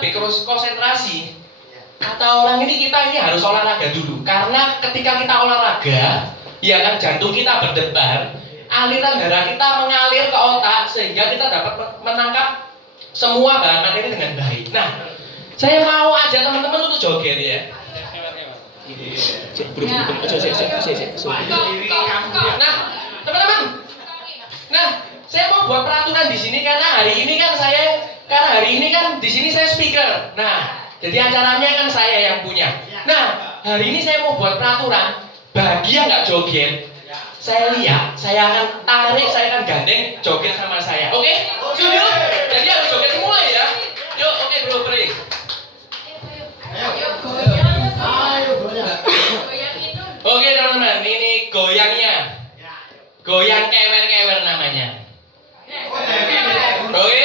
lebih konsentrasi. Kata orang ini kita ini harus olahraga dulu. Karena ketika kita olahraga, ya kan jantung kita berdebar, aliran darah kita mengalir ke otak sehingga kita dapat menangkap semua bahan materi dengan baik. Nah, saya mau ajak teman-teman untuk joget ya. Nah, teman-teman. Nah, saya mau buat peraturan di sini karena hari ini kan di sini saya speaker. Nah, jadi acaranya kan saya yang punya. Nah, hari ini saya mau buat peraturan bagi yang nggak joget. Saya lihat, saya akan tarik, saya akan gandeng joget sama saya. Oke? Setuju? Jadi harus joget semua ya. Yuk, oke bro, beri. Oke teman-teman, ini goyangnya. Goyang kewer-kewer namanya. Oke?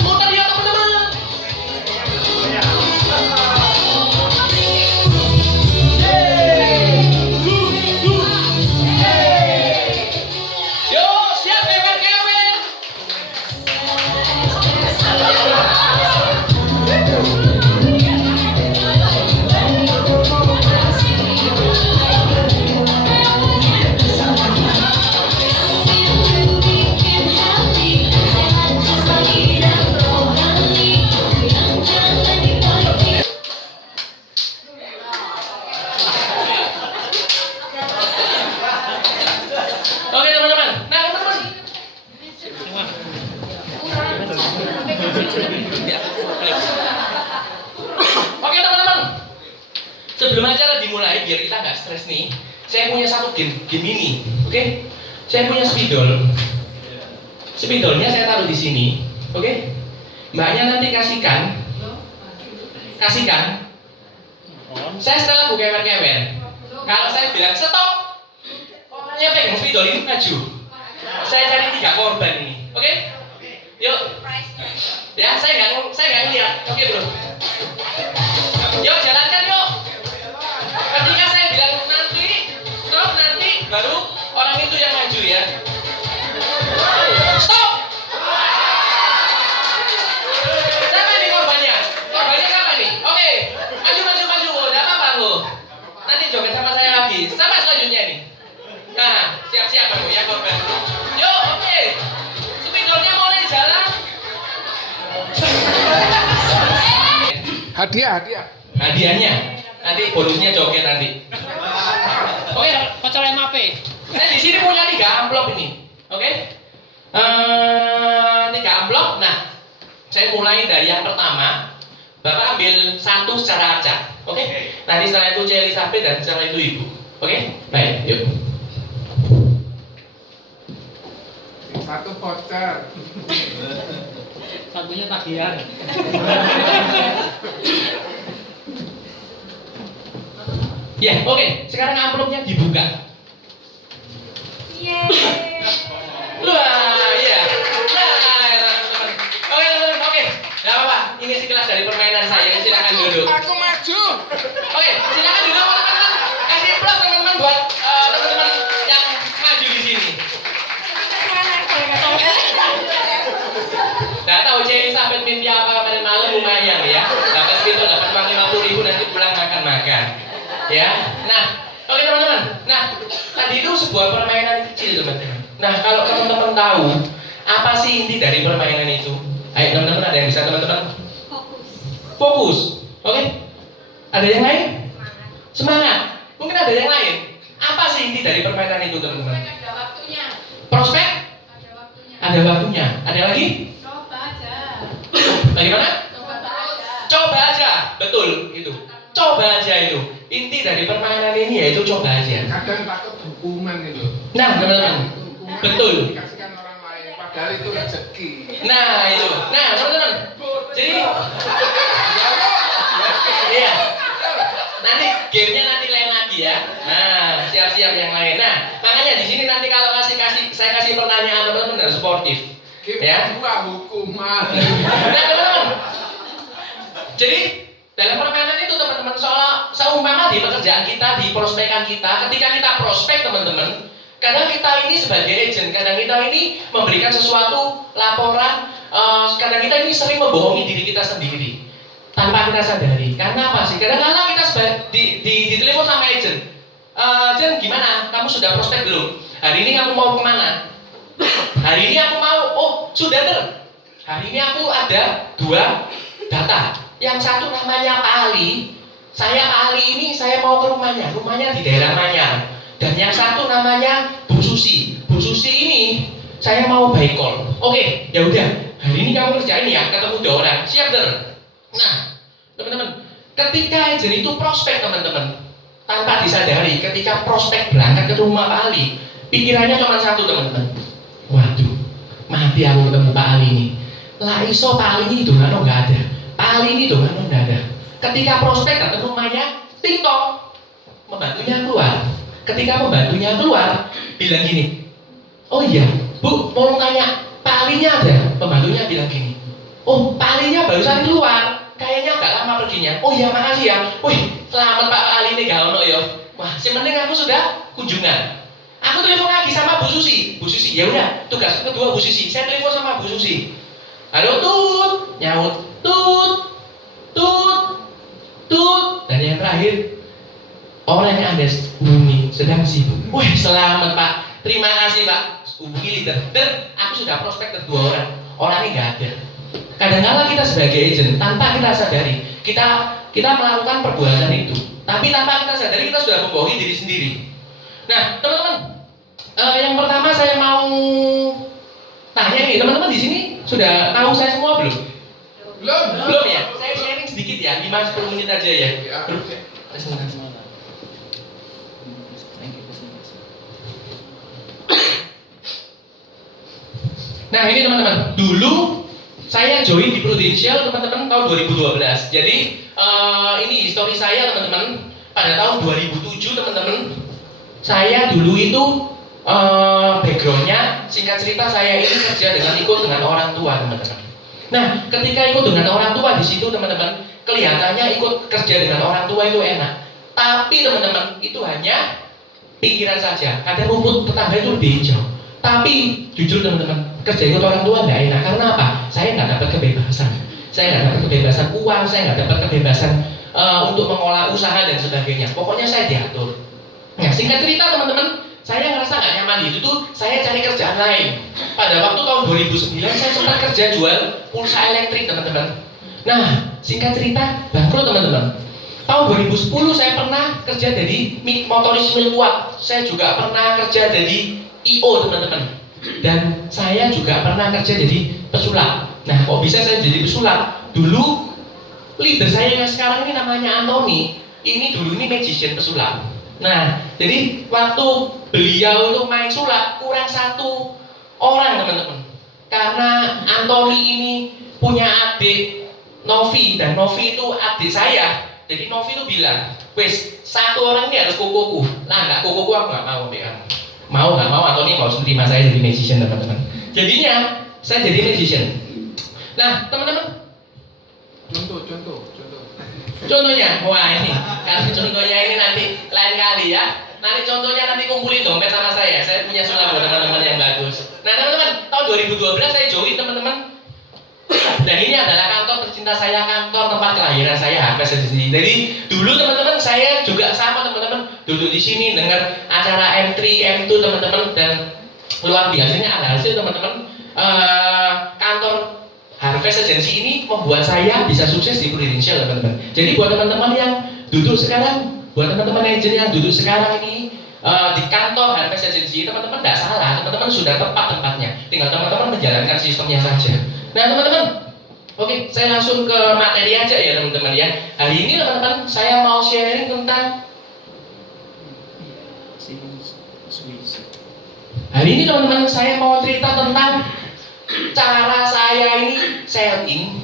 Muter ya teman-teman. Yuk, siap kewer-kewer. Oke teman-teman. Nah teman-teman. Oke teman-teman. Sebelum acara dimulai, biar kita nggak stres nih, saya punya satu game ini, oke? Saya punya spidol. Spidolnya saya taruh di sini, oke? Mbaknya nanti kasihkan. Saya setelah lagu kewer-kewer. Kalau saya bilang stop, orangnya pegang spidol ini maju. Saya cari 3 korban ini, oke? Yuk. Ya, saya nggak ngeliat, oke bro. Yuk jalankan yuk. Ketika saya bilang nanti, stop nanti, baru orang itu yang maju ya. Stop. Siapa nih korbannya? Korbannya siapa nih? Oke, maju, udah apa-apa lo. Nanti joget sama saya lagi. Sama selanjutnya nih. Nah, siap-siap kamu ya korban. Yuk, oke. Spidolnya mulai jalan. Hadiahnya nanti bonusnya joget nanti. Oke, Kocok MAP. saya di sini punya 3 amplop ini. Oke? 3 amplop. Nah, saya mulai dari yang pertama. Bapak ambil 1 secara acak. Oke? Nanti setelah itu Celi Elizabeth dan setelah itu Ibu. Oke? Baik, yuk. 1 voucher. Satunya tagihan. Ya, oke. Sekarang amplopnya dibuka. Wah, iya. Nah, teman-teman. Oke, teman-teman. Oke. Gak apa-apa. Ini sekilas dari permainan saya. Silakan duduk. Aku maju. Oke, silakan duduk teman-teman. Kasih plus teman-teman buat teman-teman yang maju di sini. Nggak tahu Celi sampai mimpi apa kemarin malam lumayan ya. Dapat segitu, dapat uang 50.000 nanti pulang makan-makan. Ya, nah, oke teman-teman. Nah, tadi itu sebuah permainan kecil teman-teman. Nah, kalau teman-teman tahu apa sih inti dari permainan itu? Ayo teman-teman, ada yang bisa teman-teman? Fokus. Oke? Ada yang lain? Semangat. Mungkin ada yang lain. Apa sih inti dari permainan itu teman-teman? Ada waktunya. Prospek? Ada waktunya. Ada waktunya. Ada lagi? Coba aja. Bagaimana? Coba aja. Coba aja. Betul itu. Coba aja itu. Inti dari permainan ini yaitu coba aja. Kadang takut hukuman itu. Nah, teman-teman. Hukuman Betul. dikasihkan orang lain, padahal itu rezeki. Nah, itu. Nah, teman-teman. Jadi iya. Nanti gamenya nanti lain lagi ya. Nah, siap-siap yang lain. Nah, makanya di sini nanti kalau saya kasih pertanyaan teman-teman harus sportif. Ya. Kedua hukuman. Nah, teman-teman. Jadi dalam permainan itu teman-teman seumpama di pekerjaan kita, di prospekan kita, ketika kita prospek teman-teman, Kadang kita ini sebagai agent, kadang kita ini memberikan sesuatu laporan, kadang kita ini sering membohongi diri kita sendiri tanpa kita sadari. Karena apa sih? Kadang-kadang kita ditelepon sama agent. Jen, gimana? Kamu sudah prospek belum? Hari ini kamu mau kemana? Hari ini aku mau, oh sudah hari ini aku ada 2 data. Yang satu namanya Pak Ali. Saya Pak Ali ini saya mau ke rumahnya di daerah Manyar. Dan yang satu namanya Bu Susi. Bu Susi ini saya mau by call. Oke, ya udah. Hari ini kamu kerjain ya, ketemu 2 orang. Siap, Nah, teman-teman, ketika agent itu prospek, teman-teman, tanpa disadari, ketika prospek berangkat ke rumah Pak Ali, pikirannya cuma satu, teman-teman. Waduh, mati aku ketemu Pak Ali ini. Lah iso Pak Ali ini dongano nggak ada. Pak Ali ini dongano nggak ada. Ketika prospek datang ke rumahnya, TikTok, membantunya keluar. Ketika pembantunya keluar, bilang gini, oh iya, Bu, mau tanya, Pak Alinya ada? Pembantunya bilang gini, oh Pak Alinya barusan keluar, kayaknya agak lama perginya. Oh iya, makasih ya. Wih, selamat Pak Ali ini gak ono yo. Wah, penting aku sudah kunjungan. Aku telepon lagi sama Bu Susi. Bu Susi, ya udah, tugas kedua Bu Susi. Saya telepon sama Bu Susi. Halo, tut, nyaut, tut, dan yang terakhir, orang yang Anda hubungi sedang sibuk. Wih, selamat Pak. Terima kasih Pak. Hubungi leader. Dan aku sudah prospek 2 orang. Orangnya nggak ada. Kadang-kadang kita sebagai agent, tanpa kita sadari, kita melakukan perbuatan itu. Tapi tanpa kita sadari, kita sudah membohongi diri sendiri. Nah, teman-teman, yang pertama saya mau tanya nih, teman-teman di sini sudah tahu saya semua belum? Belum ya? Saya sharing sedikit ya, 5-10 menit aja ya. Nah ini teman-teman, dulu saya join di Prudential teman-teman tahun 2012. Jadi ini histori saya teman-teman. Pada tahun 2007 teman-teman, saya dulu itu backgroundnya, singkat cerita saya ini kerja ikut dengan orang tua teman-teman. Nah ketika ikut dengan orang tua di situ teman-teman, kelihatannya ikut kerja dengan orang tua itu enak. Tapi teman-teman, itu hanya pikiran saja. Kadang rumput tetangga itu lebih hijau. Tapi jujur teman-teman, kerja ikut orang tua nggak enak. Karena apa? Saya nggak dapat kebebasan. Saya nggak dapat kebebasan uang. Saya nggak dapat kebebasan untuk mengolah usaha dan sebagainya. Pokoknya saya diatur. Nah, singkat cerita teman-teman, saya ngerasa nggak nyaman di situ. Saya cari kerjaan lain. Pada waktu tahun 2009 saya sempat kerja jual pulsa elektrik teman-teman. Nah, singkat cerita bangkrut teman-teman. Tahun 2010 saya pernah kerja jadi motoris milkuat. Saya juga pernah kerja jadi IO teman-teman. Dan saya juga pernah kerja jadi pesulap. Nah, kok bisa saya jadi pesulap? Dulu leader saya yang sekarang ini namanya Anthony. Ini dulu ini magician pesulap. Nah, jadi waktu beliau itu main sulap kurang 1 orang teman-teman. Karena Anthony ini punya adik Novi, dan Novi itu adik saya. Jadi Novi itu bilang, wes 1 orang ini harus kukuku. Lah nggak kukuku aku nggak mau deh. Mau nggak mau Anthony mau terima saya jadi magician teman-teman. Jadinya saya jadi magician. Nah teman-teman, contohnya, wah ini kan contohnya ini nanti lain kali ya. Nanti contohnya nanti kumpulin dompet sama saya. Saya punya sulap buat teman-teman yang bagus. Nah teman-teman, tahun 2012 saya join teman-teman. Dan ini adalah kantor tercinta saya, kantor tempat kelahiran saya, Harvest Agency. Jadi dulu teman-teman saya juga sama teman-teman duduk di sini dengar acara M3, M2 teman-teman, dan luar biasanya ada hasil teman-teman. Kantor Harvest Agency ini membuat saya bisa sukses di Prudential teman-teman. Jadi buat teman-teman yang duduk sekarang, buat teman-teman agent yang duduk sekarang ini di kantor Harvest Agency, teman-teman tidak salah, teman-teman sudah tepat tempatnya. Tinggal teman-teman menjalankan sistemnya saja. Nah teman-teman, oke, saya langsung ke materi aja ya teman-teman ya. Hari ini teman-teman saya mau sharing tentang saya mau cerita tentang cara saya ini selling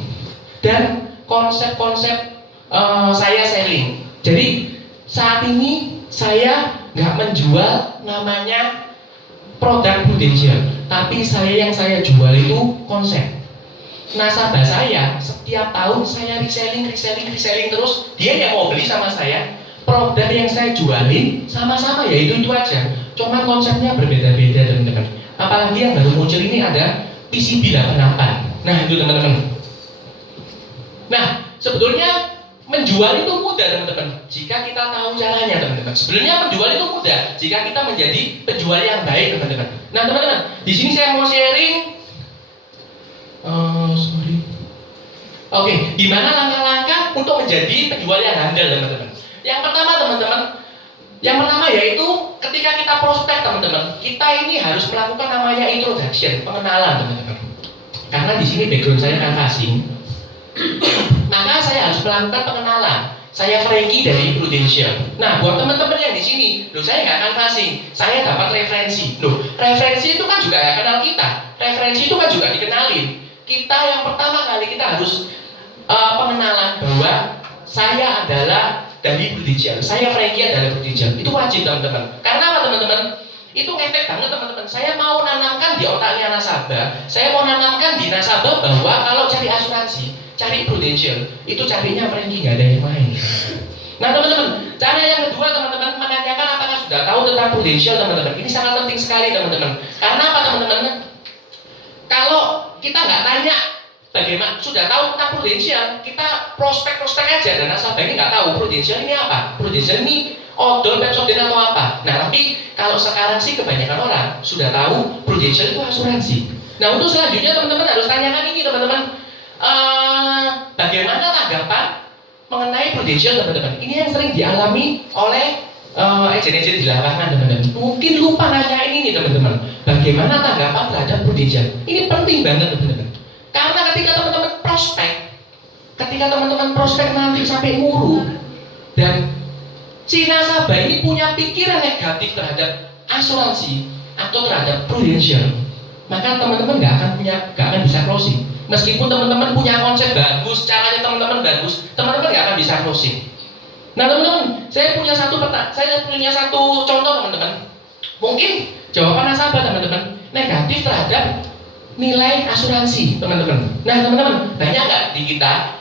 dan konsep-konsep saya selling. Jadi saat ini saya nggak menjual namanya produk Prudential, tapi yang saya jual itu konsep. Nasabah saya setiap tahun saya reselling terus, dia yang mau beli sama saya, produk yang saya jualin sama-sama ya itu aja. Cuman konsepnya berbeda-beda teman-teman. Apalagi yang baru muncul ini ada PCB 88. Nah itu teman-teman. Nah sebetulnya menjual itu mudah teman-teman jika kita tahu caranya teman-teman. Sebenarnya menjual itu mudah jika kita menjadi penjual yang baik teman-teman. Nah teman-teman, di sini saya mau sharing. Oke, gimana langkah-langkah untuk menjadi penjual yang handal teman-teman? Yang pertama yaitu ketika kita prospek teman-teman, kita ini harus melakukan namanya introduction, pengenalan teman-teman. Karena di sini background saya canvassing, maka saya harus melakukan pengenalan. Saya Frankie dari Prudential. Nah, buat teman-teman yang di sini, saya nggak canvassing, saya dapat referensi. Referensi itu kan juga ya kenal kita. Referensi itu kan juga dikenalin. Kita yang pertama kali kita harus pengenalan bahwa saya adalah dari Prudential, saya Frankie adalah Prudential. Itu wajib teman-teman. Karena apa teman-teman? Itu ngefek banget teman-teman. Saya mau nanamkan di otaknya nasabah, saya mau nanamkan di nasabah bahwa kalau cari asuransi, cari Prudential, itu carinya Frankie, nggak ada yang lain. Nah teman-teman, cara yang kedua teman-teman menanyakan apakah sudah tahu tentang Prudential teman-teman. Ini sangat penting sekali teman-teman. Karena apa teman-teman? Kalau kita nggak tanya bagaimana sudah tahu tentang Prudential, kita prospek-prospek aja dan nasabah ini nggak tahu Prudential ini apa, Prudential ini odol, Pepsodent atau apa. Nah tapi kalau sekarang sih kebanyakan orang sudah tahu Prudential itu asuransi. Nah untuk selanjutnya teman-teman harus tanyakan ini teman-teman, bagaimana tanggapan mengenai Prudential teman-teman. Ini yang sering dialami oleh agen-agen di lapangan teman-teman. Mungkin lupa nanyain ini teman-teman, bagaimana tanggapan terhadap Prudential. Ini penting banget teman-teman. Karena ketika teman-teman prospek nanti sampai muru dan si nasabah ini punya pikiran negatif terhadap asuransi atau terhadap Prudential, maka teman-teman nggak akan bisa closing. Meskipun teman-teman punya konsep bagus, caranya teman-teman bagus, teman-teman nggak akan bisa closing. Nah teman-teman, saya punya satu contoh teman-teman. Mungkin jawaban nasabah teman-teman negatif terhadap nilai asuransi teman-teman. Nah teman-teman, banyak nggak di kita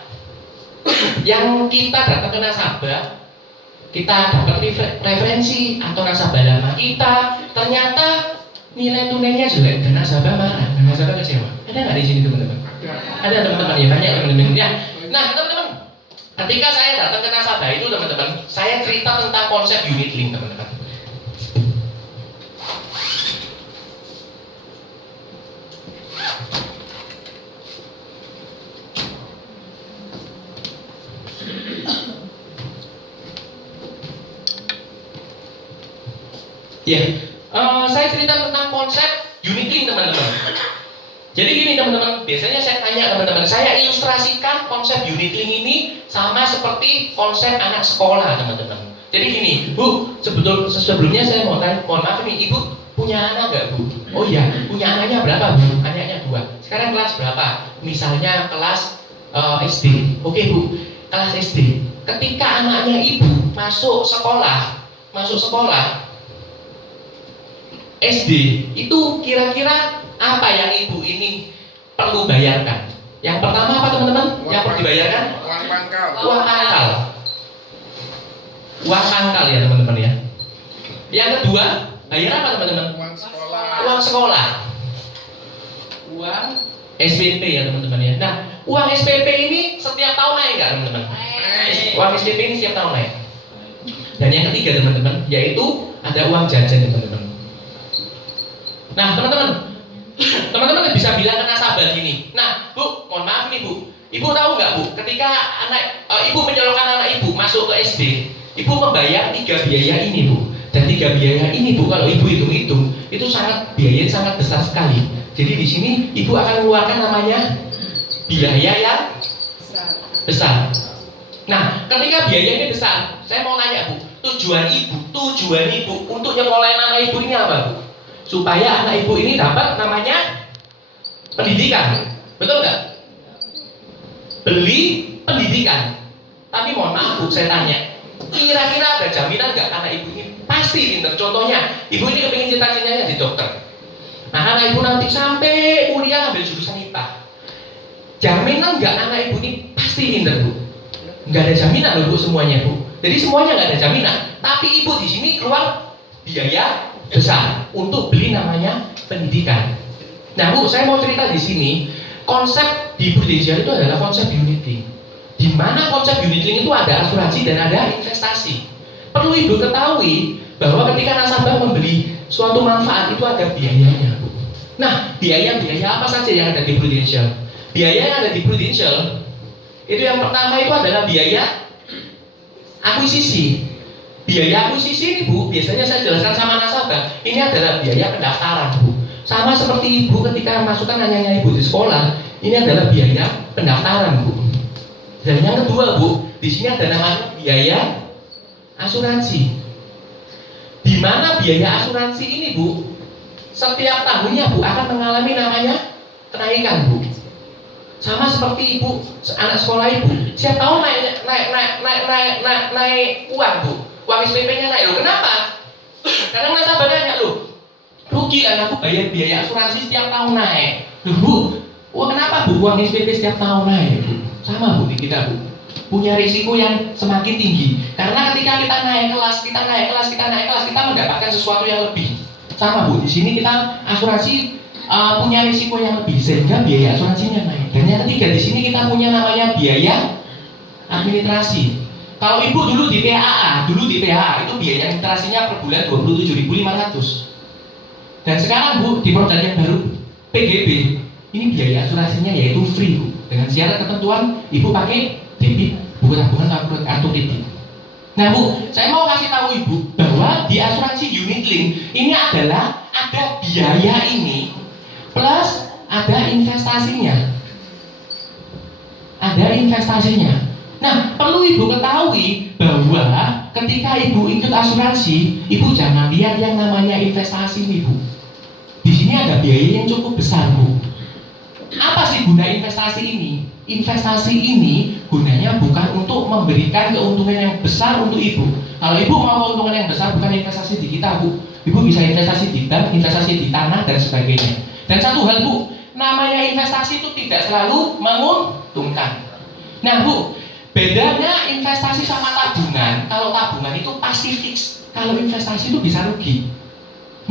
yang kita datang ke nasabah, kita dapat referensi atau nasabah lama kita, ternyata nilai tunainya jelek dan nasabah marah, dan nasabah kecewa. Ada nggak di sini teman-teman? Ada teman-teman ya, banyak teman-teman ya. Nah teman-teman, ketika saya datang ke nasabah itu teman-teman, saya cerita tentang konsep unit link teman-teman. Ya, saya cerita tentang konsep unit link teman-teman. Jadi gini teman-teman, biasanya saya tanya teman-teman, saya ilustrasikan konsep unit link ini sama seperti konsep anak sekolah teman-teman. Jadi gini, Bu, sebelumnya saya mohon maaf nih, Ibu punya anak nggak Bu? Oh iya, punya anaknya berapa Bu? Anaknya 2. Sekarang kelas berapa? Misalnya kelas SD. Oke Bu, kelas SD. Ketika anaknya Ibu masuk sekolah SD, itu kira-kira apa yang Ibu ini perlu bayarkan? Yang pertama apa teman-teman? Yang perlu dibayarkan? Uang pangkal. Uang pangkal ya teman-teman ya. Yang kedua, bayar apa teman-teman? Uang sekolah. Uang sekolah. Uang SPP ya teman-teman ya. Nah, uang SPP ini setiap tahun naik nggak teman-teman? Uang SPP ini setiap tahun naik. Dan yang ketiga teman-teman, yaitu ada uang jajan teman-teman. Nah teman-teman bisa bilang ke nasabah gini, nah Bu, mohon maaf nih Bu, Ibu tahu nggak Bu, ketika Ibu menyalurkan anak Ibu masuk ke SD, Ibu membayar 3 biaya ini Bu, dan 3 biaya ini Bu, kalau Ibu hitung-hitung, itu biayanya sangat besar sekali. Jadi di sini Ibu akan mengeluarkan namanya biaya yang besar. Nah, ketika biayanya besar, saya mau nanya Bu, tujuan Ibu untuk nyekolahin anak Ibu ini apa Bu? Supaya anak Ibu ini dapat namanya pendidikan, betul nggak? Beli pendidikan. Tapi mohon maaf Bu, saya tanya, kira-kira ada jaminan nggak anak Ibu ini pasti pinter? Contohnya, Ibu ini kepingin cita-citanya jadi dokter. Nah, anak Ibu nanti sampai kuliah ambil jurusan IPA. Jaminan nggak anak Ibu ini pasti pinter Bu? Nggak ada jaminan loh Bu semuanya Bu. Jadi semuanya nggak ada jaminan. Tapi Ibu di sini keluar biaya besar untuk beli namanya pendidikan. Nah Bu, saya mau cerita di sini, konsep di Prudential itu adalah konsep unit link. Di mana konsep unit link itu ada asuransi dan ada investasi. Perlu Ibu ketahui bahwa ketika nasabah membeli suatu manfaat itu ada biayanya, Bu. Nah, biaya-biaya apa saja yang ada di Prudential? Biaya yang ada di Prudential itu yang pertama itu adalah biaya akuisisi. Biaya akuisisi ini Bu, biasanya saya jelaskan sama nasabah, ini adalah biaya pendaftaran Bu. Sama seperti Ibu ketika masukkan anaknya Ibu di sekolah, ini adalah biaya pendaftaran Bu. Dan yang kedua Bu, di sini ada namanya biaya asuransi. Di mana biaya asuransi ini Bu, setiap tahunnya Bu akan mengalami namanya kenaikan Bu. Sama seperti Ibu, anak sekolah Ibu, setiap tahun naik uang Bu. Uang SPP-nya naik loh. Kenapa? Kadang nasabah nanya loh, rugi kan aku bayar biaya asuransi setiap tahun naik. Loh Bu, wah kenapa Bu uang SPP setiap tahun naik Bu? Sama Bu di kita Bu, punya risiko yang semakin tinggi. Karena ketika kita naik kelas, kita mendapatkan sesuatu yang lebih. Sama Bu, di sini kita asuransi punya risiko yang lebih sehingga biaya asuransinya naik. Dan yang ketiga di sini kita punya namanya biaya administrasi. Kalau Ibu dulu di PAA itu biaya administrasinya per bulan 27.500. Dan sekarang Bu di produk yang baru PGB, ini biaya asuransinya yaitu free Bu. Dengan syarat ketentuan Ibu pakai debit, buku tabungan atau kredit. Nah Bu, saya mau kasih tahu Ibu bahwa di asuransi unit link ini adalah ada biaya ini plus ada investasinya. Ada investasinya. Nah, perlu Ibu ketahui bahwa ketika Ibu ikut asuransi, Ibu jangan lihat yang namanya investasi Ibu. Di sini ada biaya yang cukup besar Bu. Apa sih guna investasi ini? Investasi ini gunanya bukan untuk memberikan keuntungan yang besar untuk Ibu. Kalau Ibu mau keuntungan yang besar, bukan investasi di kita Bu. Ibu bisa investasi di bank, investasi di tanah dan sebagainya. Dan satu hal Bu, namanya investasi itu tidak selalu menguntungkan. Nah Bu, bedanya investasi sama tabungan, kalau tabungan itu pasti fix, kalau investasi itu bisa rugi.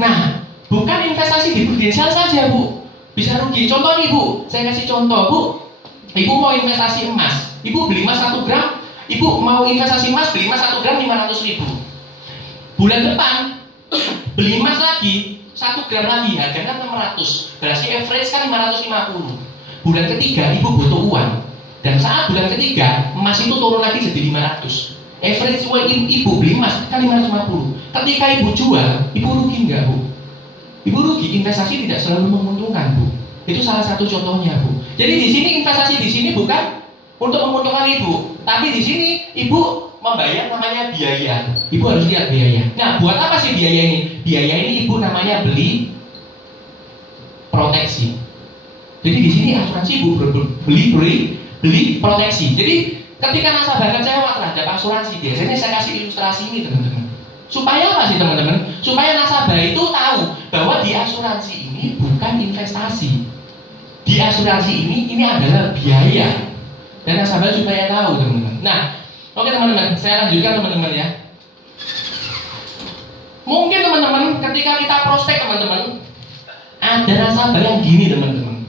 Nah, bukan investasi di Prudential saja Bu, bisa rugi. Contoh nih Bu, saya kasih contoh Bu, Ibu mau investasi emas, Ibu beli emas 1 gram, Ibu mau investasi emas, beli emas 1 gram 500.000. Bulan depan, beli emas lagi, 1 gram lagi, harganya 600, berarti average kan 550. Bulan ketiga, Ibu butuh uang. Dan saat bulan ketiga, emas itu turun lagi jadi 500. Average Ibu beli emas kan 550. Ketika Ibu jual, Ibu rugi enggak Bu? Ibu rugi, investasi tidak selalu menguntungkan Bu. Itu salah satu contohnya Bu. Jadi di sini investasi di sini bukan untuk menguntungkan Ibu, tapi di sini Ibu membayar namanya biaya. Ibu harus lihat biaya. Nah, buat apa sih biaya ini? Biaya ini Ibu namanya beli proteksi. Jadi di sini asuransi Ibu beli proteksi. Jadi ketika nasabah kecewa terhadap asuransi, biasanya saya kasih ilustrasi ini teman-teman. Supaya apa sih teman-teman? Supaya nasabah itu tahu bahwa di asuransi ini bukan investasi. Di asuransi ini adalah biaya. Dan nasabah supaya tahu teman-teman. Nah, oke teman-teman, saya lanjutkan teman-teman ya. Mungkin teman-teman ketika kita prospek teman-teman, ada nasabah yang gini teman-teman.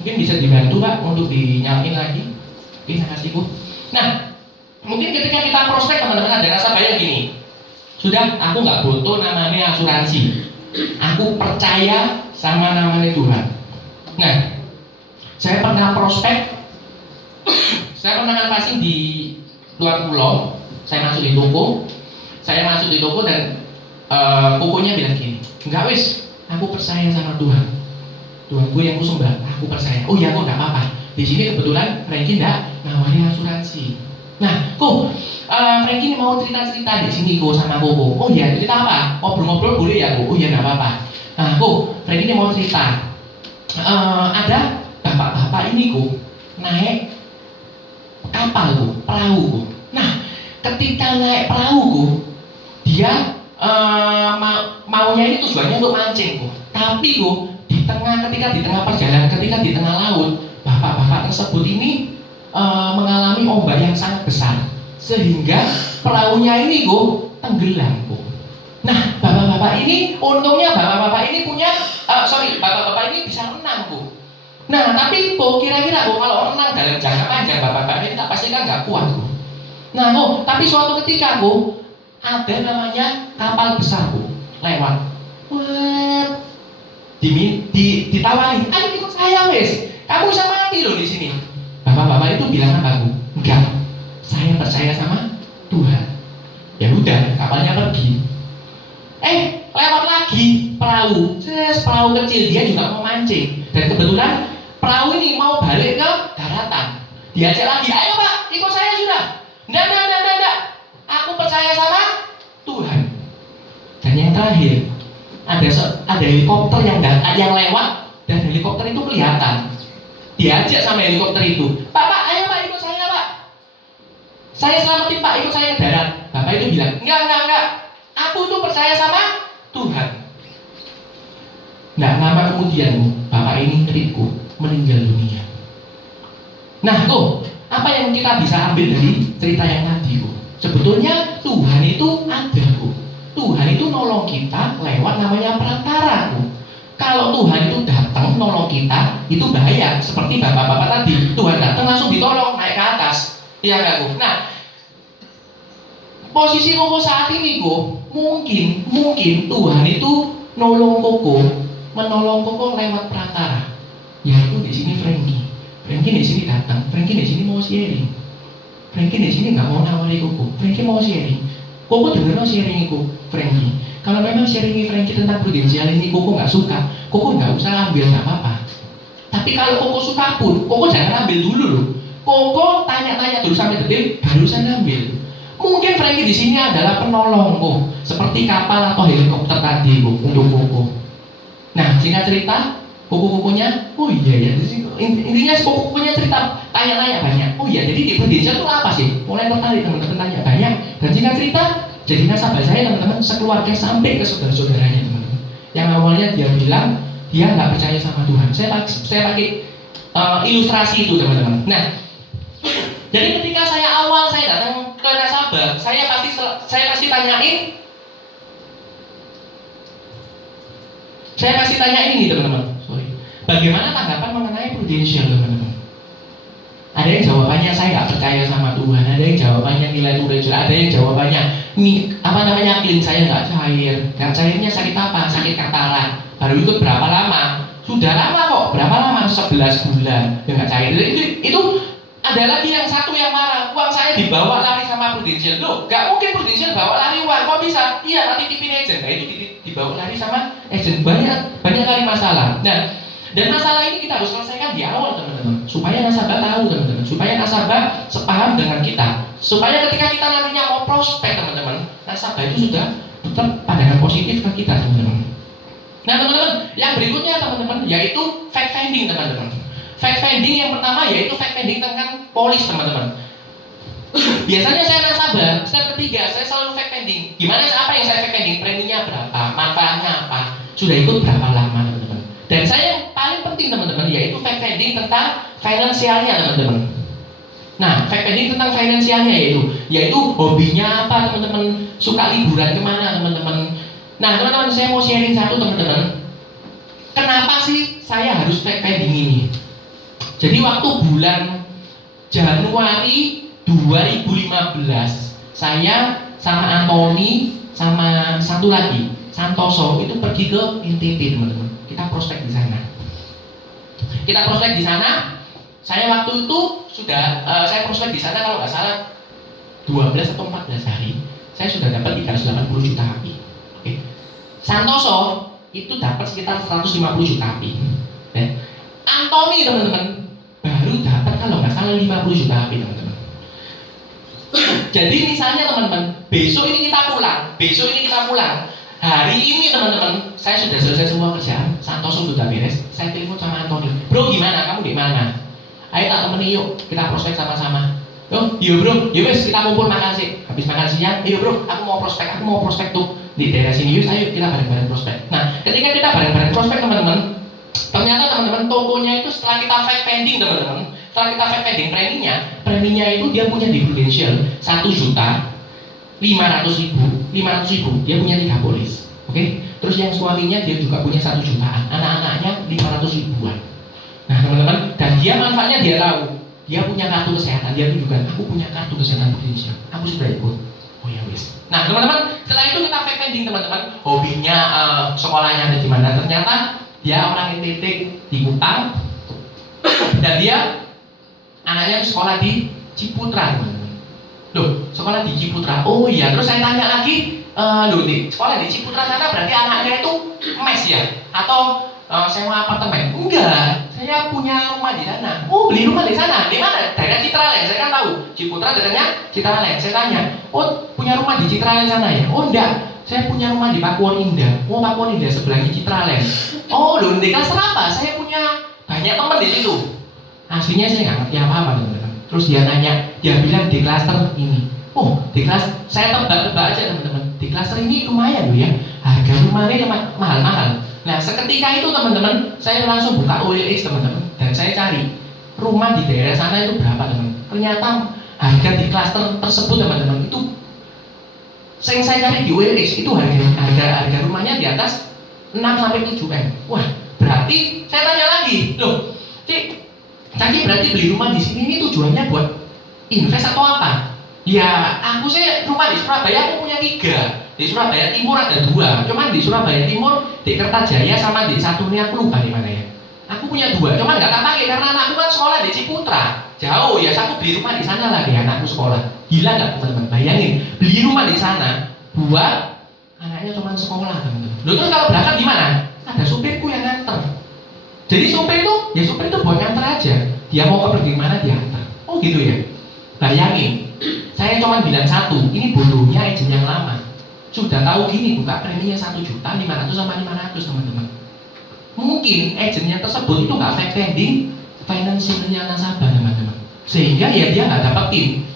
Mungkin bisa dibantu Pak untuk dinyalain lagi. Oke, makasih Bu. Nah, mungkin ketika kita prospek teman-teman ada nasabah yang gini. Sudah, aku nggak butuh namanya asuransi. Aku percaya sama namanya Tuhan. Nah, saya pernah prospek. Saya pernah passing di luar pulau. Saya masuk di toko. Dan kokonya bilang gini, enggak wis, aku percaya sama Tuhan. Tuhan gue yang ku sembah, aku percaya. Oh iya kok nggak apa-apa. Di sini kebetulan Frankie nggak nawarin asuransi. Nah, kok Frankie mau cerita-cerita di sini kok sama Koko. Oh iya, cerita apa? Ngobrol-ngobrol boleh ya kok? Oh iya nggak apa-apa. Nah, kok Frankie mau cerita. Ada bapak-bapak ini kok naik kapal kok, perahu kok. Nah, ketika naik perahu kok, dia maunya ini tujuannya untuk mancing kok. Tapi kok ketika di tengah perjalanan, ketika di tengah laut, bapak-bapak tersebut ini mengalami ombak yang sangat besar sehingga perahunya ini kok tenggelam kok. Nah, bapak-bapak bapak-bapak ini, untungnya bapak-bapak ini punya, bapak-bapak ini bisa renang Bu. Nah tapi Bu, kira-kira Bu, kalau renang dalam jangka panjang bapak-bapak ini tak pasti kan nggak kuat Bu. Nah Bu, tapi suatu ketika Bu, ada namanya kapal besar Bu, lewat. Wah, ditawari, ayo ikut saya wes, kamu bisa mati loh di sini. Bapak-bapak itu bilang apa Bu? Enggak, saya percaya sama Tuhan. Ya udah, kapalnya pergi. Lewat lagi perahu, perahu kecil, dia juga mau mancing. Dan kebetulan perahu ini mau balik ke daratan. Diajak lagi, ayo Pak, ikut saya sudah. Enggak. Aku percaya sama Tuhan. Dan yang terakhir, ada helikopter yang lewat, dan helikopter itu kelihatan. Diajak sama helikopter itu, Pak, ayo Pak, ikut saya Pak. Saya selamatin Pak, ikut saya ke darat. Bapak itu bilang, enggak. Aku tuh percaya sama Tuhan. Nah, lama kemudian bapak ini Riko meninggal dunia. Nah, tuh apa yang kita bisa ambil dari cerita yang tadi, Bu? Sebetulnya Tuhan itu ada, Bu. Tuhan itu nolong kita lewat namanya perantara, Bu. Kalau Tuhan itu datang nolong kita, itu bahaya. Seperti bapak-bapak tadi, Tuhan datang langsung ditolong naik ke atas. Iya nggak, Bu? Nah, posisi Koko saat ini, Bu, mungkin Tuhan itu menolong Koko lewat perantara. Yaitu di sini Frankie di sini datang, Frankie di sini mau sharing. Frankie di sini nggak mau nawari Koko, Frankie mau sharing. Koko dengar sharing itu, Frankie. Kalau memang sharing Frankie tentang prudensial ini Koko nggak suka, Koko nggak usah ambil, nggak apa-apa. Tapi kalau Koko suka pun, Koko jangan ambil dulu loh. Koko tanya-tanya dulu sampai detik, barusan ambil. Mungkin Frankie di sini adalah penolong, Bu, seperti kapal atau helikopter tadi, Bu, untuk Koko. Nah, singkat cerita, Koko-kokonya, oh iya ya, intinya Koko-kokonya cerita, tanya-tanya banyak. Oh iya, jadi di prudensial itu apa sih? Mulai tertarik teman-teman tanya banyak. Dan singkat cerita, jadi nasabah saya teman-teman sekeluarga sampai ke saudara-saudaranya teman-teman. Yang awalnya dia bilang dia nggak percaya sama Tuhan. Saya pakai ilustrasi itu teman-teman. Nah, jadi ketika saya datang ke nasabah, saya pasti tanyain ini teman-teman. Bagaimana tanggapan mengenai prudensial teman-teman? Ada yang jawabannya saya nggak percaya sama Tuhan, ada yang jawabannya nilai prudensial, ada yang jawabannya klien saya nggak cair. Dan cairnya sakit apa? Sakit katarak. Baru ikut berapa lama? Sudah lama kok. Berapa lama? 11 bulan. Ya nggak cair. Itu ada lagi yang satu yang marah, uang saya dibawa lari sama prudensial. Loh, gak mungkin prudensial bawa lari uang, kok bisa? Iya, nanti titipin agent. Nah, itu dibawa lari sama agent. Banyak kali masalah. Dan masalah ini kita harus selesaikan di awal, teman-teman. Supaya nasabah tahu, teman-teman. Supaya nasabah sepaham dengan kita. Supaya ketika kita nantinya mau prospek, teman-teman, nasabah itu sudah tetap pandangan positif ke kita, teman-teman. Nah, teman-teman, yang berikutnya, teman-teman, yaitu fact finding, teman-teman. Fact finding yang pertama yaitu fact finding tentang polis, teman-teman. Biasanya saya nasabah, step ketiga saya selalu fact finding. Gimana apa yang saya fact finding? Preminya berapa? Manfaatnya apa? Sudah ikut berapa lama, teman-teman? Dan saya yang paling penting, teman-teman, yaitu fact finding tentang finansialnya, teman-teman. Nah, fact finding tentang finansialnya yaitu hobinya apa, teman-teman? Suka liburan kemana, teman-teman? Nah, teman-teman, saya mau sharing satu, teman-teman. Kenapa sih saya harus fact finding ini? Jadi waktu bulan Januari 2015, saya sama Antoni sama satu lagi Santoso itu pergi ke NTT, teman-teman. Kita prospek di sana. Saya waktu itu sudah saya prospek di sana kalau nggak salah 12 atau 14 hari. Saya sudah dapat 380 juta api. Oke. Santoso itu dapat sekitar 150 juta api. Antoni, teman-teman, baru dapat kalau nggak salah 50 juta api, teman-teman. Jadi misalnya, teman-teman, besok ini kita pulang. Hari ini, teman-teman, saya sudah selesai semua kerjaan, Santoso sudah beres. Saya telepon sama Antoni, bro, gimana? Kamu di mana? Ayo tak temani yuk, kita prospek sama-sama. Yo bro, wes kita kumpul makan sih. Habis makan siang, yo bro, aku mau prospek tuh di daerah sini. Yus, ayo kita bareng-bareng prospek. Nah, ketika kita bareng-bareng prospek, teman-teman, ternyata, teman-teman, tokonya itu setelah kita fact finding, teman-teman, preminya itu dia punya di Prudential 1.500.000 dia punya 3 polis. Oke, terus yang suaminya dia juga punya 1 jutaan, anak-anaknya 500 ribuan. Nah teman-teman, dan dia manfaatnya dia tahu. Dia punya kartu kesehatan, dia tunjukkan, aku punya kartu kesehatan Indonesia, aku sudah ikut. Oh ya wis. Nah teman-teman, setelah itu kita fake pending teman-teman. Hobinya sekolahnya ada di mana? Ternyata dia orang NTT di Kupang, dan dia anaknya sekolah di Ciputra teman-teman. Loh, sekolah di Ciputra. Oh iya, terus saya tanya lagi, loh nih, sekolah di Ciputra sana berarti anaknya itu mes ya? Atau sewa apartemen? Enggak, saya punya rumah di sana. Oh, beli rumah di sana. Di mana? Daerah Citralen. Saya kan tahu Ciputra daerahnya Citralen. Saya tanya, oh punya rumah di Citralen sana ya? Oh enggak, saya punya rumah di Pakuwon Indah. Oh Pakuwon Indah sebelahnya Citralen. Oh loh, di kelas apa? Saya punya banyak teman di situ. Aslinya saya nggak ngerti apa-apa teman-teman. Terus dia nanya, dia bilang di klaster ini. Oh, di kelas saya tebak-tebak aja teman-teman. Di klaster ini lumayan loh ya. Harga rumahnya mahal-mahal. Nah, seketika itu teman-teman, saya langsung buka OLX teman-teman, dan saya cari rumah di daerah sana itu berapa teman. Ternyata harga di klaster tersebut teman-teman itu saya cari di OLX itu harga rumahnya di atas 6 sampai 7 M. Wah, berarti saya tanya lagi, loh, Cik, Caki berarti beli rumah di sini ini tujuannya buat invest atau apa? Ya, saya rumah di Surabaya aku punya 3. Di Surabaya Timur ada 2. Cuman di Surabaya Timur, di Kertajaya sama di satu ini aku lupa di mana ya. Aku punya 2, cuman nggak tak pakai karena anakku kan sekolah di Ciputra. Jauh ya, aku beli rumah di sana lah di anakku sekolah. Gila nggak teman-teman? Bayangin, beli rumah di sana buat anaknya cuma sekolah teman-teman. Lalu terus kalau berangkat gimana? Ada supirku yang nganter. Jadi supir itu buat nganter aja. Dia mau pergi mana dia antar. Oh gitu ya. Bayangin, saya cuma bilang satu, ini bodohnya agent yang lama. Sudah tahu gini buka preminya 1.500.000 sama 500 teman-teman. Mungkin agentnya tersebut itu nggak fake pending finansialnya nasabah teman-teman. Sehingga ya dia nggak dapetin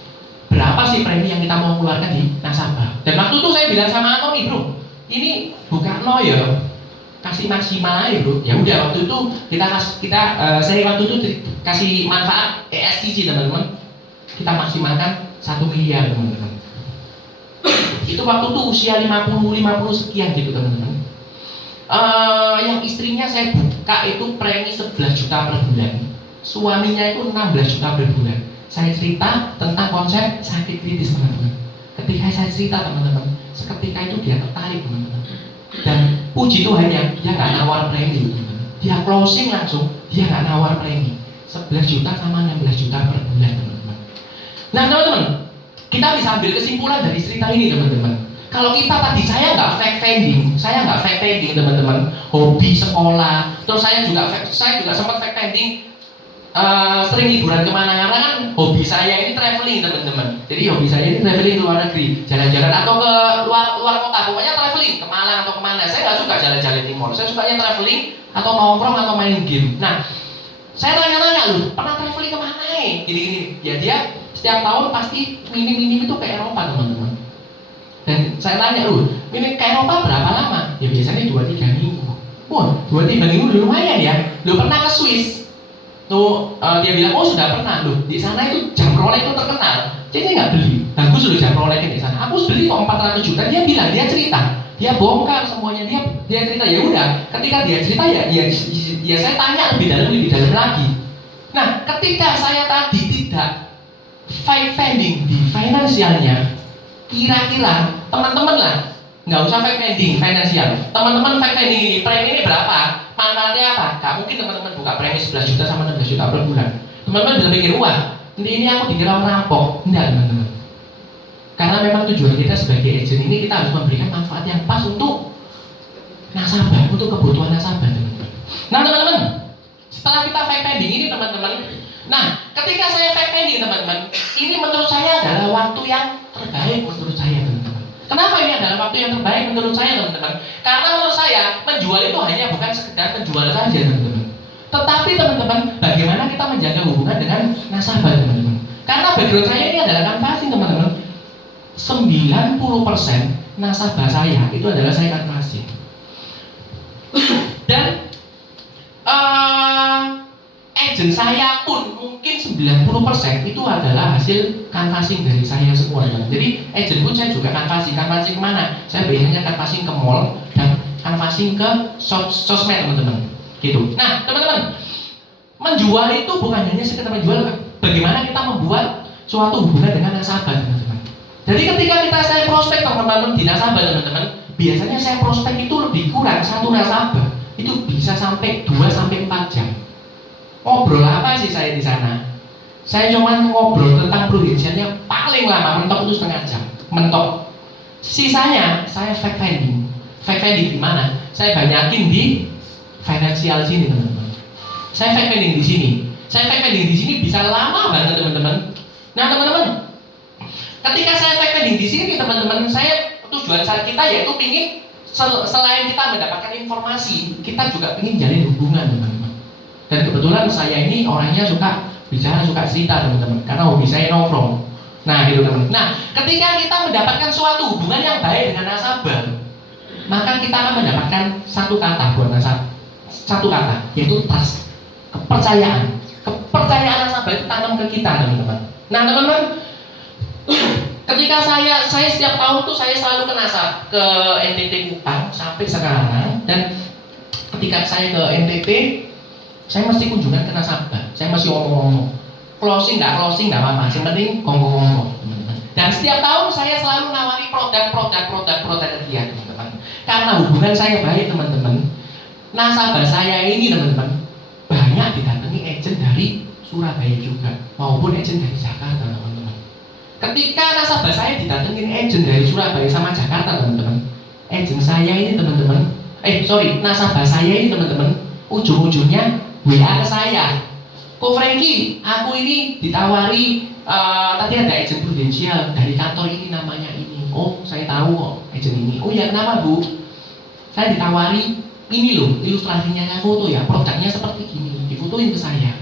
berapa sih premi yang kita mau keluarkan di nasabah. Dan waktu itu saya bilang sama Antoni, bro, ini bukan no ya, kasih maksimal aja bro. Ya udah waktu itu saya waktu itu kasih manfaat ESTJ teman-teman. Kita maksimalkan 1 miliar teman-teman. Itu waktu itu usia 50 sekian gitu teman-teman. Yang istrinya saya buka itu premi 11 juta per bulan. Suaminya itu 16 juta per bulan. Saya cerita tentang konsep sakit kritis teman-teman. Ketika saya cerita teman-teman, seketika itu dia tertarik teman-teman. Dan puji Tuhannya, dia nggak nawar premi teman-teman. Dia closing langsung, dia nggak nawar premi. 11 juta sama 16 juta per bulan teman-teman. Nah teman-teman, kita bisa ambil kesimpulan dari cerita ini teman-teman. Kalau kita tadi saya nggak fake pending teman-teman, hobi sekolah, terus saya juga sempat fake pending, sering liburan kemana karena kan hobi saya ini traveling teman-teman. Jadi hobi saya ini traveling ke luar negeri, jalan-jalan atau ke luar kota, pokoknya traveling ke Malang atau kemana. Saya nggak suka jalan-jalan di mall, saya sukanya traveling atau nongkrong atau main game. Nah, saya tanya-tanya loh, pernah traveling kemana gini-gini. Ya dia setiap tahun pasti minim itu ke Eropa teman-teman. Dan saya tanya loh, ini ke Eropa berapa lama? Ya biasanya 2-3 minggu. Wah, 2-3 minggu lumayan ya. Lo pernah ke Swiss? Tuh dia bilang, oh sudah pernah loh. Di sana itu jam Rolex itu terkenal. Jadi nggak beli. Bagus loh jam Rolex di sana. Aku beli kok 400 juta. Dia bilang, dia cerita, dia bongkar semuanya. Dia cerita ya udah. Ketika dia cerita ya saya tanya lebih dalam lagi. Nah, ketika saya tadi tidak fake pending di finansialnya, kira-kira teman-teman lah nggak usah fake pending finansial. Teman-teman fake pending ini, premi ini berapa? Manfaatnya apa? Gak mungkin teman-teman buka premi 11 juta sama 16 juta per bulan. Teman-teman udah pikir, wah ini aku dikira merampok. Enggak teman-teman. Karena memang tujuan kita sebagai agent ini kita harus memberikan manfaat yang pas untuk nasabah, untuk kebutuhan nasabah teman-teman. Nah teman-teman, setelah kita fake pending ini teman-teman, nah ketika saya fake pending teman-teman, ini menurut saya adalah waktu yang terbaik menurut saya teman-teman. Kenapa ini adalah waktu yang terbaik menurut saya teman-teman? Karena menurut saya menjual itu hanya bukan sekedar menjual saja teman-teman, tetapi teman-teman bagaimana kita menjaga hubungan dengan nasabah teman-teman. Karena background saya ini adalah kanvasin teman-teman. 90% nasabah saya itu adalah saya kanvasin. Dan agent saya pun mungkin 90% 90% itu adalah hasil canvassing dari saya semua. Jadi agent pun saya juga canvassing kemana? Saya biasanya canvassing ke mall dan canvassing ke sosmed teman-teman. Gitu. Nah teman-teman, menjual itu bukan hanya sekedar menjual, bagaimana kita membuat suatu hubungan dengan nasabah teman-teman. Jadi ketika saya prospek teman-teman di nasabah teman-teman, biasanya saya prospek itu lebih kurang satu nasabah itu bisa sampai 2 sampai 4 jam. Ngobrol apa sih saya di sana? Saya cuma ngobrol tentang prudensialnya paling lama mentok itu setengah jam, mentok. Sisanya saya fact finding. Fact finding di mana? Saya banyakin di finansial sini teman-teman. Saya fact finding di sini. Saya fact finding di sini bisa lama banget teman-teman. Nah teman-teman, ketika saya fact finding di sini teman-teman, saya tujuan kita yaitu pingin selain kita mendapatkan informasi, kita juga pingin jalin hubungan teman-teman. Dan kebetulan saya ini orangnya suka bicara, suka cerita teman-teman, karena hobi saya nongkrong. Nah gitu teman. Nah ketika kita mendapatkan suatu hubungan yang baik dengan nasabah, maka kita akan mendapatkan satu kata buat nasabah, satu kata yaitu trust, kepercayaan. Kepercayaan nasabah itu tanam ke kita teman-teman. Nah teman-teman, ketika saya setiap tahun tuh saya selalu ke NTT Kupang sampai sekarang, dan ketika saya ke NTT saya mesti kunjungan ke nasabah, saya mesti ngomong-ngomong, closing nggak apa-apa, yang penting ngomong-ngomong teman-teman. Dan setiap tahun saya selalu nawari produk dia teman-teman. Karena hubungan saya baik teman-teman, nasabah saya ini teman-teman banyak didatangi agent dari Surabaya juga maupun agent dari Jakarta teman-teman. Ketika nasabah saya didatengin agent dari Surabaya sama Jakarta teman-teman, agent saya ini teman-teman, nasabah saya ini teman-teman, ujung-ujungnya WA ke saya, Ko Franky, aku ini ditawari tadi ada agent prudensial dari kantor ini namanya ini. Oh saya tahu kok agent ini. Oh ya kenapa bu? Saya ditawari ini loh, ilustrasinya saya foto ya, produknya seperti gini, difotoin ke saya.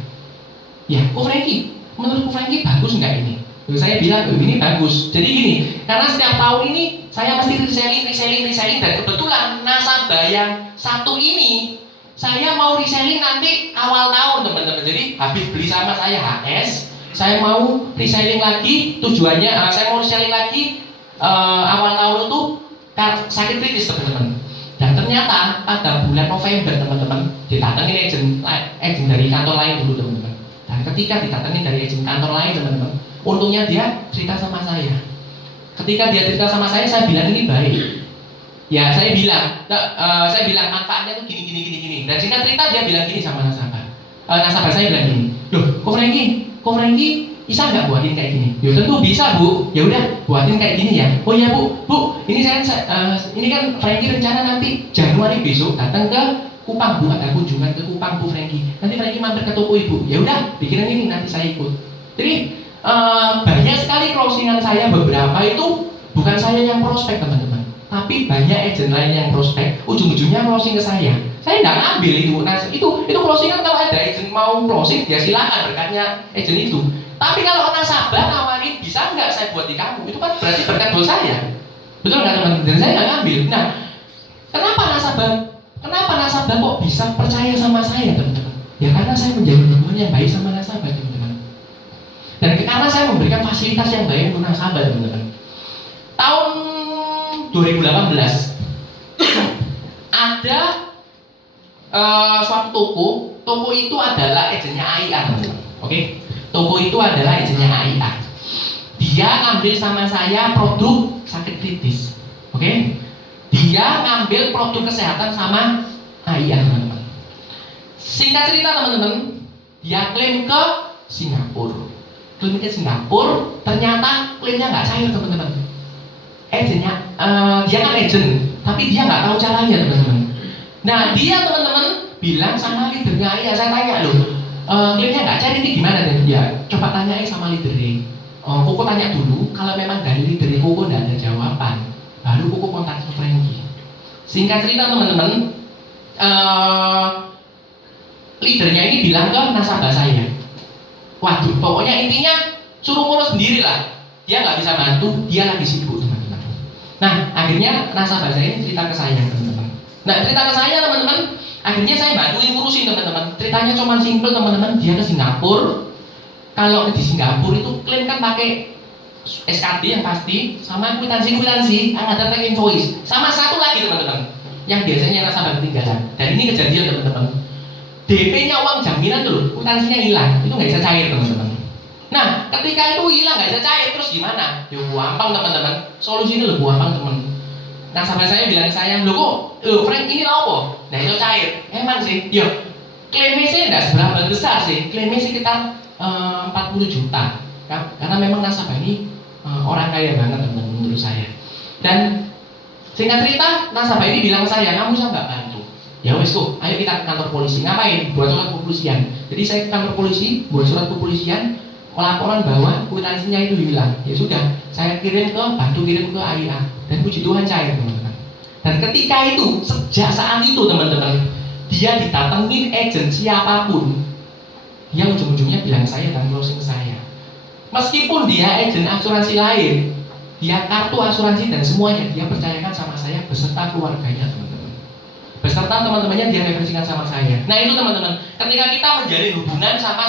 Ya, Ko Franky, menurut Ko Franky bagus nggak ini? Saya bilang, ini bagus. Jadi gini, karena setiap tahun ini saya mesti reselling, dan kebetulan nasabah yang satu ini saya mau reselling nanti awal tahun teman-teman. Jadi habis beli sama saya HS, saya mau reselling lagi. Tujuannya saya mau reselling lagi awal tahun itu sakit kritis teman-teman. Dan ternyata pada bulan November teman-teman didatengin agent dari kantor lain dulu teman-teman. Dan ketika didatengin dari agent kantor lain teman-teman, untungnya dia cerita sama saya. Ketika dia cerita sama saya bilang ini baik. Ya saya bilang manfaatnya tuh gini. Dan singkat cerita dia bilang gini sama nasabah. Nasabah saya bilang gini, loh, Ko Franky, bisa nggak buatin kayak gini? Ya tentu bisa bu. Ya udah buatin kayak gini ya. Oh ya bu, ini ini kan Franky rencana nanti Januari besok datang ke Kupang bu, ada kunjungan ke Kupang bu Franky. Nanti Franky mampir ke toko ibu. Ya udah, pikirin ini nanti saya ikut. Jadi banyak sekali closingan saya beberapa itu bukan saya yang prospek teman-teman. Tapi banyak agent lain yang prospek, ujung-ujungnya closing ke saya. Saya nggak ngambil itu. Nah, itu closing kan kalau ada agent mau closing, ya silakan berkatnya agent itu. Tapi kalau nasabah nawarin, bisa nggak saya buat di kamu? Itu kan berarti berkat bos saya. Betul nggak teman-teman? Dan saya nggak ngambil. Nah, kenapa nasabah kok bisa percaya sama saya teman-teman? Ya karena saya menjalin hubungan yang baik sama nasabah teman-teman. Dan karena saya memberikan fasilitas yang baik untuk nasabah teman-teman. Tahun 2018 ada suatu toko itu adalah agennya AIA teman-teman. Oke, toko itu adalah agennya AIA. Dia ngambil sama saya produk sakit kritis. Oke, dia ngambil produk kesehatan sama AIA teman-teman. Singkat cerita teman-teman, dia klaim ke Singapura. Klaim ke Singapura, ternyata klaimnya nggak cair teman-teman. Agentnya, dia kan agent, tapi dia nggak tahu caranya teman-teman. Nah dia teman-teman bilang sama leadernya, ya saya tanya loh, klaimnya nggak cair ini gimana? Dan dia coba tanya sama leadernya. Koko tanya dulu, kalau memang dari leadernya Koko nggak ada jawaban, baru Koko kontak ke Franky. Singkat cerita teman-teman, leadernya ini bilang ke nasabah saya, waduh, pokoknya intinya suruh ngurus sendiri lah. Dia nggak bisa bantu, dia lagi sibuk teman-teman. Nah, akhirnya nasabah saya ini cerita ke saya teman-teman. Nah, cerita ke saya teman-teman, akhirnya saya bantuin ngurusin teman-teman. Ceritanya cuma simpel teman-teman, dia ke Singapura, Kalau di Singapura itu klaim kan pakai SKD yang pasti, sama kwitansi anggaran track invoice, sama satu lagi teman-teman, yang biasanya nasabah ketinggalan. Dan ini kejadian teman-teman. DP-nya uang jaminan tuh, kwitansinya hilang, itu nggak bisa cair teman-teman. Nah, ketika itu hilang nggak bisa cair, terus gimana? Ya gampang teman-teman. Solusinya lebih gampang teman. Nasabah saya bilang ke saya, loh kok, Frank ini apa? Nah itu cair. Emang sih, yuk. Klaimnya sih nggak seberapa besar sih. Klaimnya sekitar 40 juta. Karena memang nasabah ini orang kaya banget teman-teman menurut saya. Dan singkat cerita, nasabah ini bilang ke saya, kamu bisa nggak bantu? Ya wes kok, ayo kita ke kantor polisi. Ngapain? Buat surat kepolisian. Jadi saya ke kantor polisi, buat surat kepolisian, laporan bahwa kwitansinya itu hilang. Ya sudah, saya bantu kirim ke AIA, dan puji Tuhan cair teman-teman. Dan ketika itu, sejak saat itu teman-teman, dia didatengin agent siapapun, dia ujung-ujungnya bilang saya dan closing saya. Meskipun dia agent asuransi lain, dia kartu asuransi dan semuanya dia percayakan sama saya beserta keluarganya teman-teman. Beserta teman-temannya dia referensikan sama saya. Nah itu teman-teman, ketika kita menjalin hubungan sama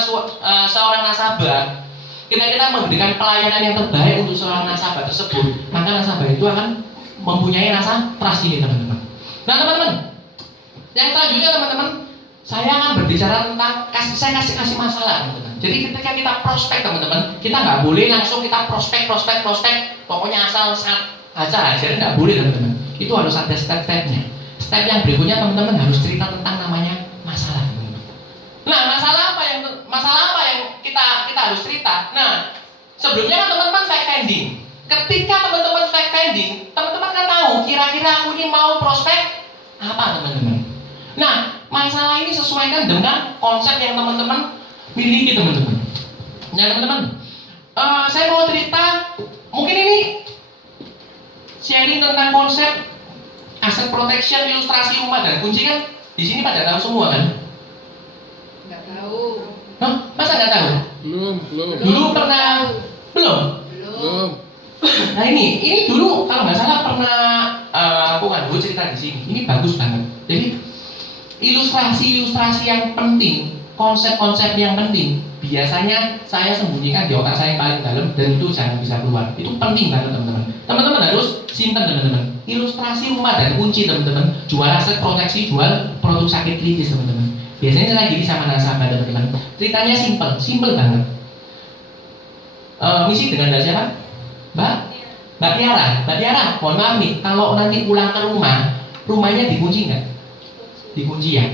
seorang nasabah, kita memberikan pelayanan yang terbaik untuk seorang nasabah tersebut, maka nasabah itu akan mempunyai rasa trust ini teman-teman. Nah teman-teman, yang selanjutnya teman-teman, saya akan berbicara tentang saya kasih masalah teman-teman. Jadi ketika kita prospek teman-teman, kita nggak boleh langsung kita prospek, pokoknya asal hajar nggak boleh teman-teman. Itu harus ada step-stepnya. Step yang berikutnya teman-teman harus cerita tentang namanya masalah teman-teman. Nah masalah apa yang kita harus cerita? Nah sebelumnya kan teman-teman fact finding. Ketika teman-teman fact finding, teman-teman kan tahu kira-kira aku ini mau prospek apa teman-teman. Nah masalah ini sesuaikan dengan konsep yang teman-teman miliki teman-teman. Nah teman-teman, saya mau cerita, mungkin ini sharing tentang konsep aset protection, ilustrasi rumah dan kunci kan di sini pada tahu semua kan? Nggak tahu. Hah? Masa nggak tahu? Belum. Dulu pernah? Belum? Nah ini dulu kalau nggak salah pernah gue cerita di sini. Ini bagus banget. Jadi ilustrasi yang penting, konsep-konsep yang penting, biasanya saya sembunyikan di otak saya yang paling dalam dan itu jangan bisa keluar. Itu penting banget teman-teman. Teman-teman harus simpan teman-teman. Ilustrasi rumah dan kunci teman-teman. Jual aset proteksi, jual produk sakit kritis teman-teman. Biasanya saya gini sama nasabah teman-teman. Ceritanya simple banget. Misi dengan Mbak siapa? Mbak Tiara, mohon maaf nih, kalau nanti pulang ke rumahnya dikunci nggak? Dikunci ya.